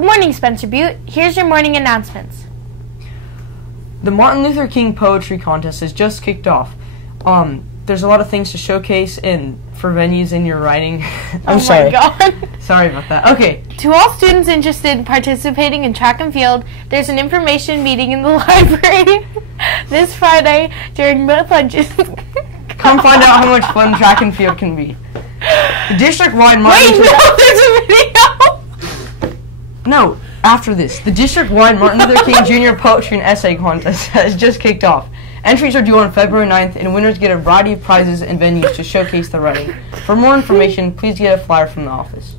Good morning, Spencer Butte. Here's your morning announcements. The Martin Luther King Poetry Contest has just kicked off. There's a lot of things to showcase for venues in your writing. I'm sorry. Oh my God. Sorry about that. Okay. To all students interested in participating in track and field, there's an information meeting in the library this Friday during both lunches. Come find out how much fun track and field can be. The district-wide Martin Luther... Wait, no, there's a video! No, after this. The district-wide Martin Luther King Jr. Poetry and Essay Contest has just kicked off. Entries are due on February 9th, and winners get a variety of prizes and venues to showcase their writing. For more information, please get a flyer from the office.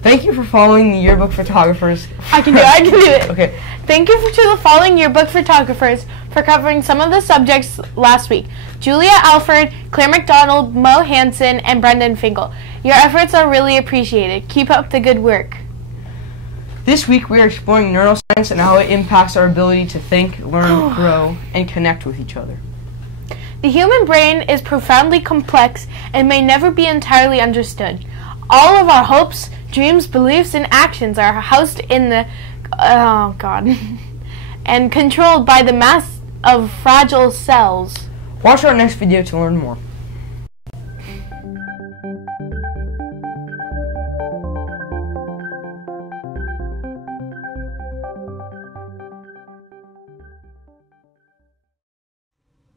Thank you for following the yearbook photographers. I can do it. Okay. Thank you to the following yearbook photographers for covering some of the subjects last week. Julia Alford, Claire McDonald, Mo Hansen, and Brendan Finkel. Your efforts are really appreciated. Keep up the good work. This week we are exploring neuroscience and how it impacts our ability to think, learn, grow, and connect with each other. The human brain is profoundly complex and may never be entirely understood. All of our hopes, dreams, beliefs, and actions are housed in the and controlled by the mass of fragile cells. Watch our next video to learn more.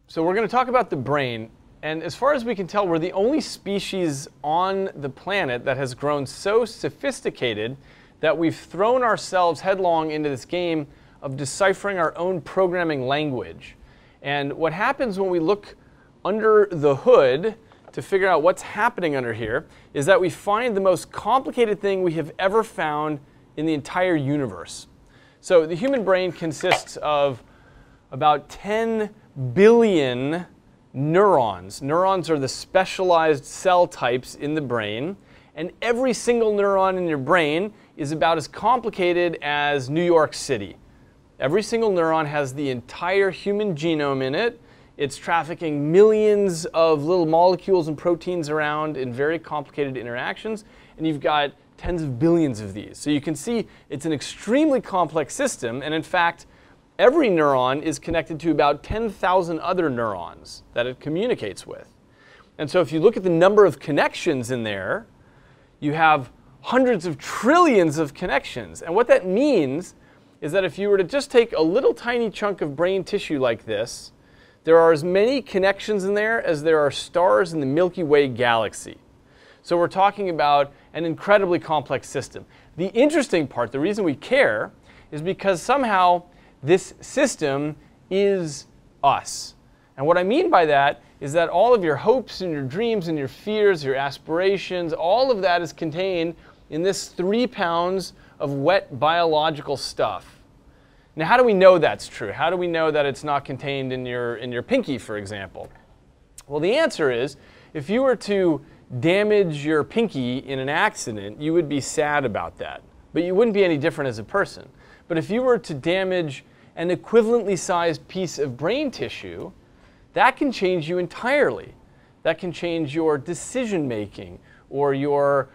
So we're going to talk about the brain, and as far as we can tell, we're the only species on the planet that has grown so sophisticated that we've thrown ourselves headlong into this game of deciphering our own programming language. And what happens when we look under the hood to figure out what's happening under here is that we find the most complicated thing we have ever found in the entire universe. So the human brain consists of about 10 billion neurons. Neurons are the specialized cell types in the brain, and every single neuron in your brain is about as complicated as New York City. Every single neuron has the entire human genome in it. It's trafficking millions of little molecules and proteins around in very complicated interactions, and you've got tens of billions of these. So you can see it's an extremely complex system, and in fact, every neuron is connected to about 10,000 other neurons that it communicates with. And so if you look at the number of connections in there, you have hundreds of trillions of connections. And what that means is that if you were to just take a little tiny chunk of brain tissue like this, there are as many connections in there as there are stars in the Milky Way galaxy. So we're talking about an incredibly complex system. The interesting part, the reason we care, is because somehow this system is us. And what I mean by that is that all of your hopes and your dreams and your fears, your aspirations, all of that is contained in this 3 pounds of wet biological stuff. Now, how do we know that's true? How do we know that it's not contained in your pinky, for example? Well, the answer is, if you were to damage your pinky in an accident, you would be sad about that. But you wouldn't be any different as a person. But if you were to damage an equivalently sized piece of brain tissue, that can change you entirely. That can change your decision making, or your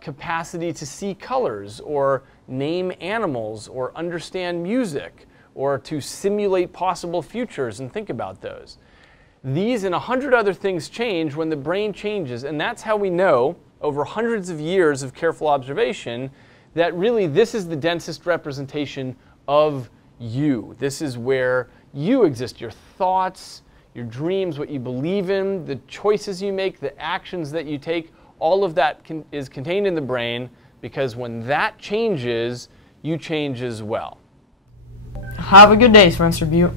capacity to see colors, or name animals, or understand music, or to simulate possible futures and think about those. These and 100 other things change when the brain changes, and that's how we know, over hundreds of years of careful observation, that really this is the densest representation of you. This is where you exist. Your thoughts, your dreams, what you believe in, the choices you make, the actions that you take, all of that is contained in the brain, because when that changes, you change as well. Have a good day, Spencer Butte.